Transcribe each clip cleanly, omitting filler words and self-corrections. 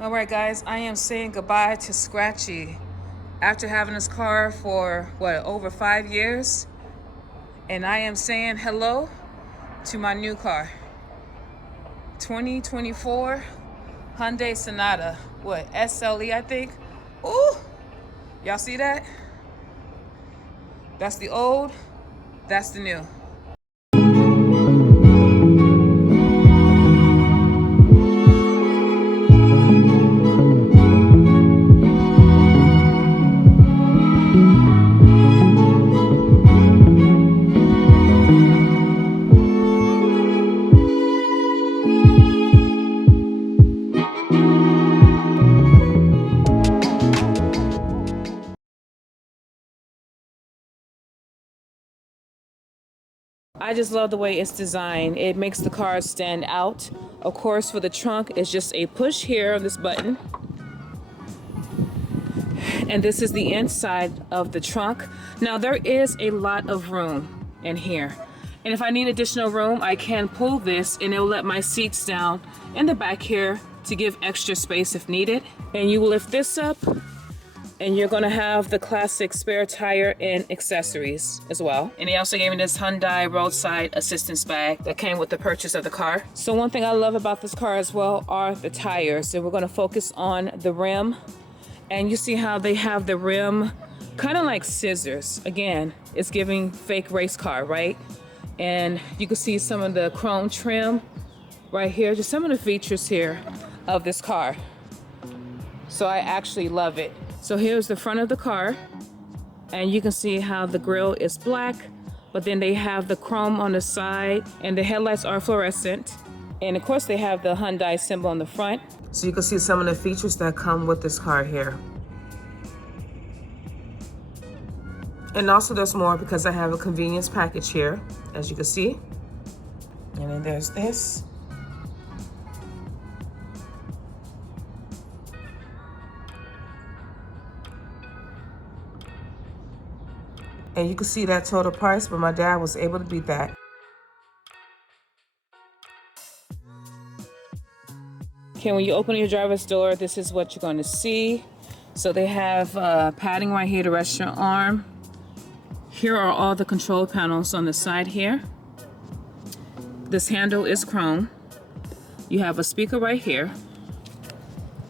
All right, guys, I am saying goodbye to Scratchy. After having this car for, over 5 years? And I am saying hello to my new car. 2024 Hyundai Sonata. SLE, I think? Ooh! Y'all see that? That's the old, that's the new. I just love the way it's designed. It makes the car stand out. Of course, for the trunk, it's just a push here on this button. And this is the inside of the trunk. Now, there is a lot of room in here. And if I need additional room, I can pull this and it'll let my seats down in the back here to give extra space if needed. And you lift this up, and you're gonna have the classic spare tire and accessories as well. And they also gave me this Hyundai roadside assistance bag that came with the purchase of the car. So one thing I love about this car as well are the tires. And we're gonna focus on the rim. And you see how they have the rim kind of like scissors. Again, it's giving fake race car, right? And you can see some of the chrome trim right here, just some of the features here of this car. So I actually love it. So here's the front of the car, and you can see how the grille is black, but then they have the chrome on the side, and the headlights are fluorescent. And of course they have the Hyundai symbol on the front. So you can see some of the features that come with this car here. And also there's more because I have a convenience package here, as you can see. And then there's this. And you can see that total price, but my dad was able to beat that. Okay, when you open your driver's door, this is what you're going to see. So they have padding right here to rest your arm. Here are all the control panels on the side here. This handle is chrome. You have a speaker right here.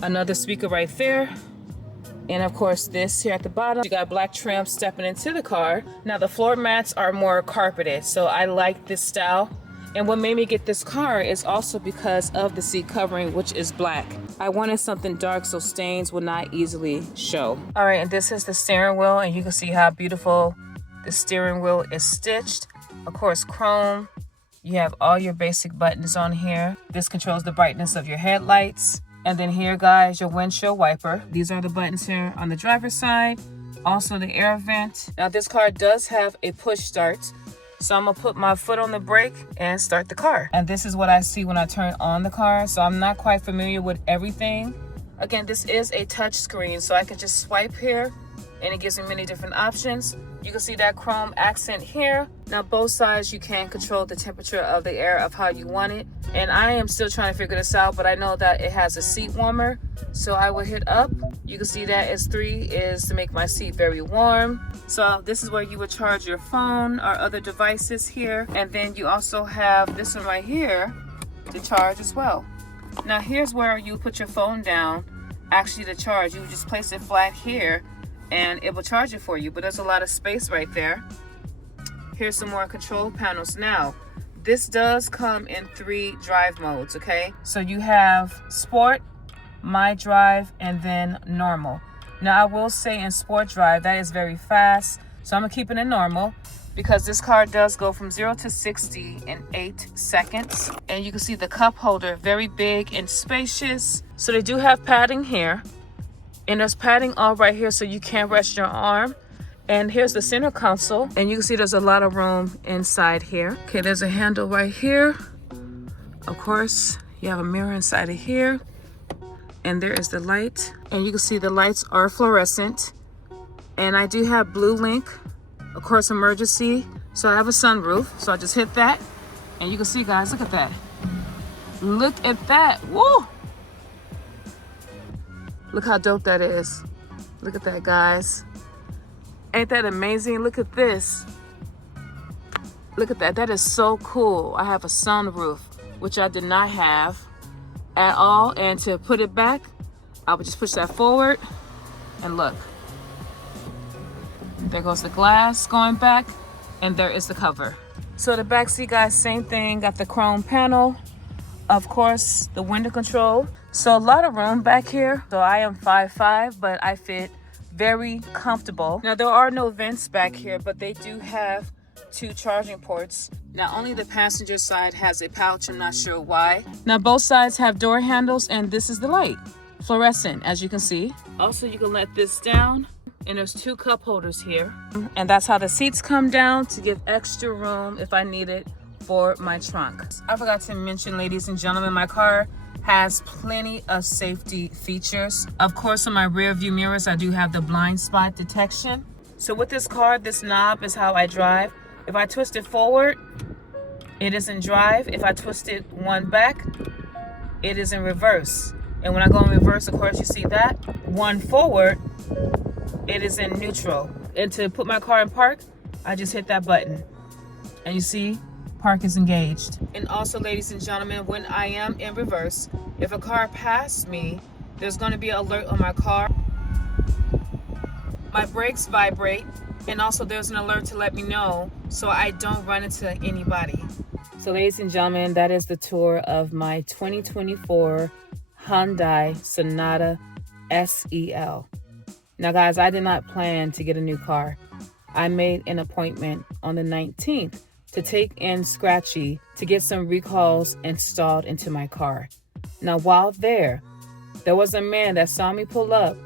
Another speaker right there. And of course this here at the bottom, you got black trim stepping into the car. Now the floor mats are more carpeted, so I like this style. And what made me get this car is also because of the seat covering, which is black. I wanted something dark so stains would not easily show. All right, and this is the steering wheel, and you can see how beautiful the steering wheel is stitched. Of course, chrome. You have all your basic buttons on here. This controls the brightness of your headlights. And then here, guys, your windshield wiper. These are the buttons here on the driver's side. Also the air vent. Now this car does have a push start. So I'm gonna put my foot on the brake and start the car. And this is what I see when I turn on the car. So I'm not quite familiar with everything. Again, this is a touch screen, so I can just swipe here and it gives me many different options. You can see that chrome accent here. Now both sides, you can control the temperature of the air of how you want it. And I am still trying to figure this out, but I know that it has a seat warmer. So I will hit up. You can see that S3 is to make my seat very warm. So this is where you would charge your phone or other devices here. And then you also have this one right here to charge as well. Now here's where you put your phone down, actually to charge. You would just place it flat here and it will charge it for you, but there's a lot of space right there. Here's some more control panels. Now, this does come in 3 drive modes, okay? So you have Sport, My Drive, and then Normal. Now, I will say in Sport Drive, that is very fast, so I'm gonna keep it in Normal because this car does go from 0 to 60 in 8 seconds. And you can see the cup holder, very big and spacious. So they do have padding here. And there's padding all right here so you can rest your arm. And here's the center console. And you can see there's a lot of room inside here. Okay, there's a handle right here. Of course, you have a mirror inside of here. And there is the light. And you can see the lights are fluorescent. And I do have Blue Link, of course, emergency. So I have a sunroof. So I just hit that. And you can see, guys, look at that. Look at that. Woo! Look how dope that is. Look at that, guys. Ain't that amazing? Look at this. Look at that. That is so cool. I have a sunroof, which I did not have at all. And to put it back, I would just push that forward and look. There goes the glass going back, and there is the cover. So the back seat, guys, same thing. Got the chrome panel. Of course, the window control. So a lot of room back here. So I am 5'5", but I fit very comfortable. Now there are no vents back here, but they do have 2 charging ports. Now only the passenger side has a pouch. I'm not sure why. Now both sides have door handles, and this is the light. Fluorescent, as you can see. Also, you can let this down, and there's 2 cup holders here. And that's how the seats come down to give extra room if I need it for my trunk. I forgot to mention, ladies and gentlemen, my car has plenty of safety features. Of course, on my rear view mirrors, I do have the blind spot detection. So with this car, this knob is how I drive. If I twist it forward, it is in drive. If I twist it one back, it is in reverse. And when I go in reverse, of course, you see that. One forward, it is in neutral. And to put my car in park, I just hit that button. And you see, park is engaged. And also, ladies and gentlemen, when I am in reverse, if a car passed me, there's going to be an alert on my car. My brakes vibrate, and also there's an alert to let me know so I don't run into anybody. So ladies and gentlemen, that is the tour of my 2024 Hyundai Sonata SEL. Now guys, I did not plan to get a new car. I made an appointment on the 19th to take in Scratchy to get some recalls installed into my car. Now while there was a man that saw me pull up,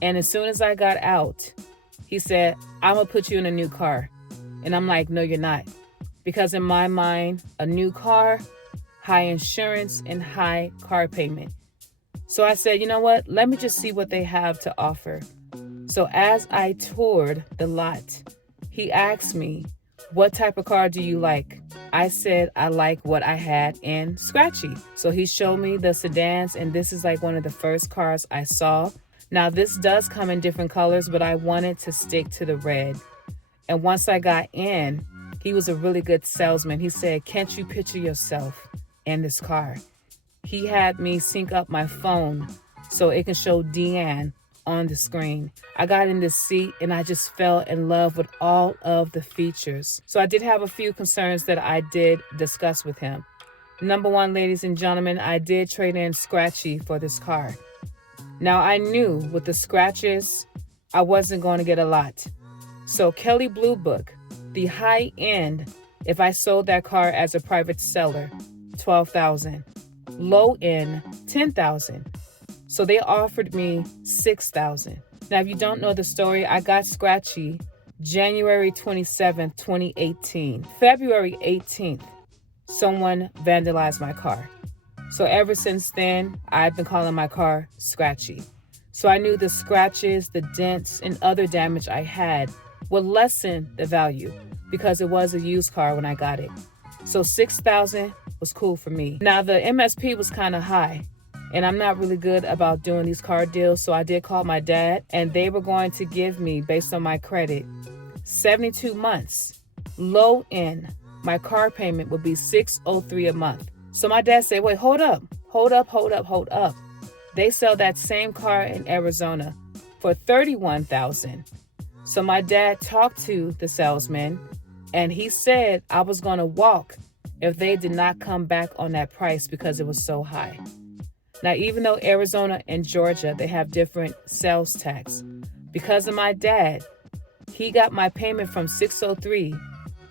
and as soon as I got out, he said, "I'm gonna put you in a new car." And I'm like, "No, you're not." Because in my mind, a new car, high insurance, and high car payment. So I said, you know what? Let me just see what they have to offer. So as I toured the lot, he asked me, "What type of car do you like?" I said, "I like what I had in Scratchy." So he showed me the sedans, and this is like one of the first cars I saw. Now this does come in different colors, but I wanted to stick to the red. And once I got in, he was a really good salesman. He said, "Can't you picture yourself in this car?" He had me sync up my phone so it can show Deann on the screen. I got in this seat and I just fell in love with all of the features. So I did have a few concerns that I did discuss with him. Number one, ladies and gentlemen, I did trade in Scratchy for this car. Now I knew with the scratches, I wasn't going to get a lot. So Kelly Blue Book, the high end, if I sold that car as a private seller, $12,000. Low end, $10,000. So they offered me $6,000. Now, if you don't know the story, I got Scratchy January 27th, 2018. February 18th, someone vandalized my car. So ever since then, I've been calling my car Scratchy. So I knew the scratches, the dents, and other damage I had would lessen the value because it was a used car when I got it. So $6,000 was cool for me. Now the MSP was kind of high, and I'm not really good about doing these car deals, so I did call my dad, and they were going to give me, based on my credit, 72 months. Low end, my car payment would be $603 a month. So my dad said, "Wait, hold up. They sell that same car in Arizona for $31,000. So my dad talked to the salesman, and he said I was going to walk if they did not come back on that price because it was so high. Now, even though Arizona and Georgia, they have different sales tax, because of my dad, he got my payment from $603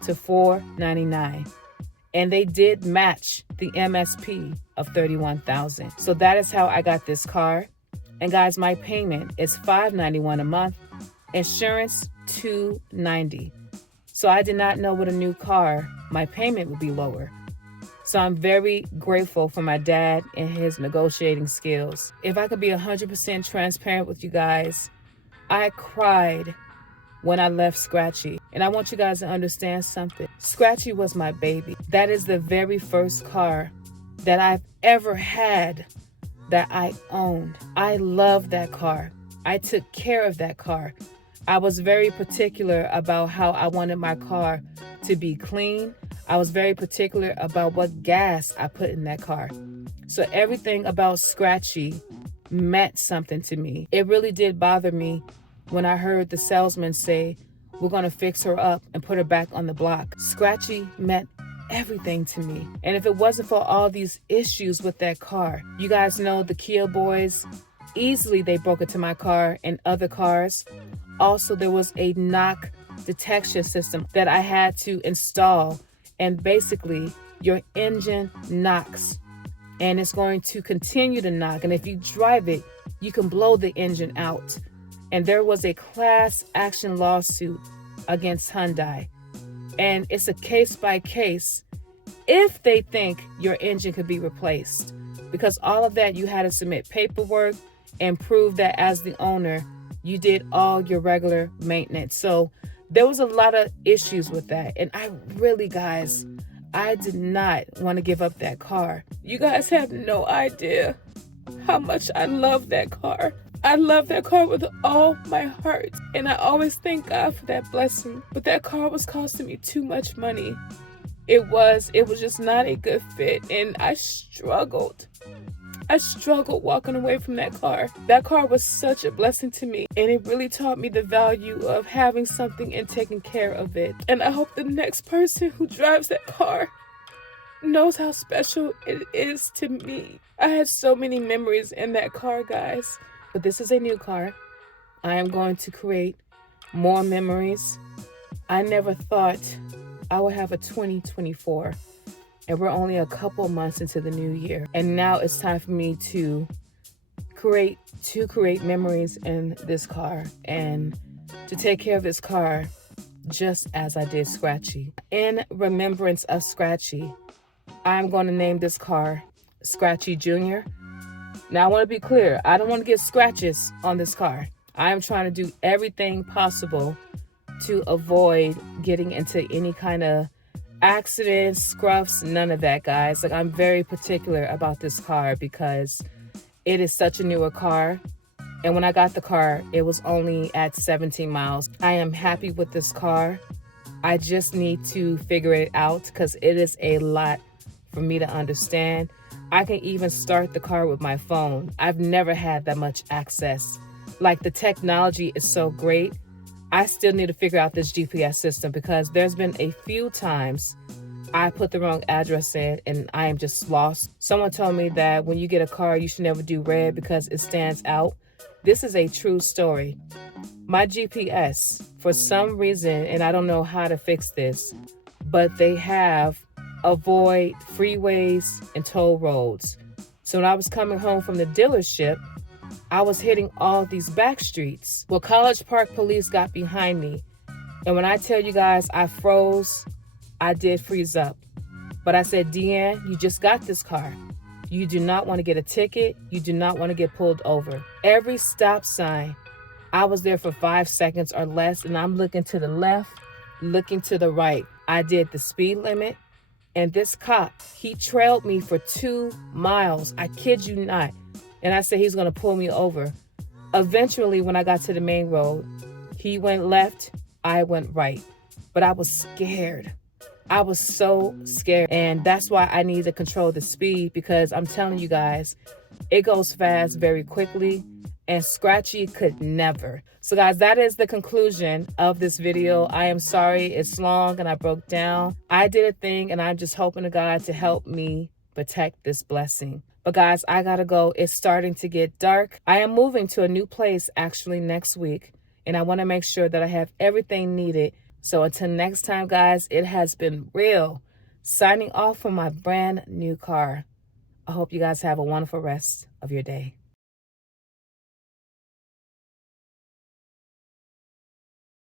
to $499. And they did match the MSP of $31,000. So that is how I got this car. And guys, my payment is $591 a month. Insurance, $290. So I did not know with a new car, my payment would be lower. So I'm very grateful for my dad and his negotiating skills. If I could be 100% transparent with you guys, I cried when I left Scratchy. And I want you guys to understand something. Scratchy was my baby. That is the very first car that I've ever had that I owned. I loved that car. I took care of that car. I was very particular about how I wanted my car to be clean. I was very particular about what gas I put in that car. So everything about Scratchy meant something to me. It really did bother me when I heard the salesman say, "We're going to fix her up and put her back on the block." Scratchy meant everything to me. And if it wasn't for all these issues with that car, you guys know the Kia boys, easily they broke into my car and other cars. Also, there was a knock detection system that I had to install. And basically, your engine knocks and it's going to continue to knock. And if you drive it, you can blow the engine out. And there was a class action lawsuit against Hyundai. And it's a case by case if they think your engine could be replaced. Because all of that, you had to submit paperwork and prove that as the owner, you did all your regular maintenance. So there was a lot of issues with that. And I really, guys, I did not want to give up that car. You guys have no idea how much I love that car. I love that car with all my heart. And I always thank God for that blessing. But that car was costing me too much money. It was just not a good fit. And I struggled walking away from that car. That car was such a blessing to me, and it really taught me the value of having something and taking care of it. And I hope the next person who drives that car knows how special it is to me. I had so many memories in that car, guys. But this is a new car. I am going to create more memories. I never thought I would have a 2024. And we're only a couple months into the new year. And now it's time for me to create memories in this car and to take care of this car just as I did Scratchy. In remembrance of Scratchy, I'm going to name this car Scratchy Jr. Now I want to be clear. I don't want to get scratches on this car. I am trying to do everything possible to avoid getting into any kind of accidents, scuffs, none of that, guys. Like, I'm very particular about this car because it is such a newer car. And when I got the car, it was only at 17 miles. I am happy with this car. I just need to figure it out because it is a lot for me to understand. I can even start the car with my phone. I've never had that much access. Like, the technology is so great. I still need to figure out this GPS system because there's been a few times I put the wrong address in and I am just lost. Someone told me that when you get a car, you should never do red because it stands out. This is a true story. My GPS, for some reason, and I don't know how to fix this, but they have avoid freeways and toll roads. So when I was coming home from the dealership, I was hitting all these back streets. Well, College Park police got behind me. And when I tell you guys I froze, I did freeze up. But I said, Deann, you just got this car. You do not want to get a ticket. You do not want to get pulled over. Every stop sign, I was there for 5 seconds or less, and I'm looking to the left, looking to the right. I did the speed limit, and this cop, he trailed me for 2 miles. I kid you not. And I said he's going to pull me over. Eventually, when I got to the main road, he went left, I went right. But I was scared. I was so scared. And that's why I need to control the speed, because I'm telling you guys, it goes fast very quickly, and Scratchy could never. So guys, that is the conclusion of this video. I am sorry it's long and I broke down. I did a thing, and I'm just hoping to God to help me protect this blessing. But guys, I gotta go. It's starting to get dark. I am moving to a new place actually next week, and I want to make sure that I have everything needed. So until next time, guys, it has been real. Signing off from my brand new car. I hope you guys have a wonderful rest of your day.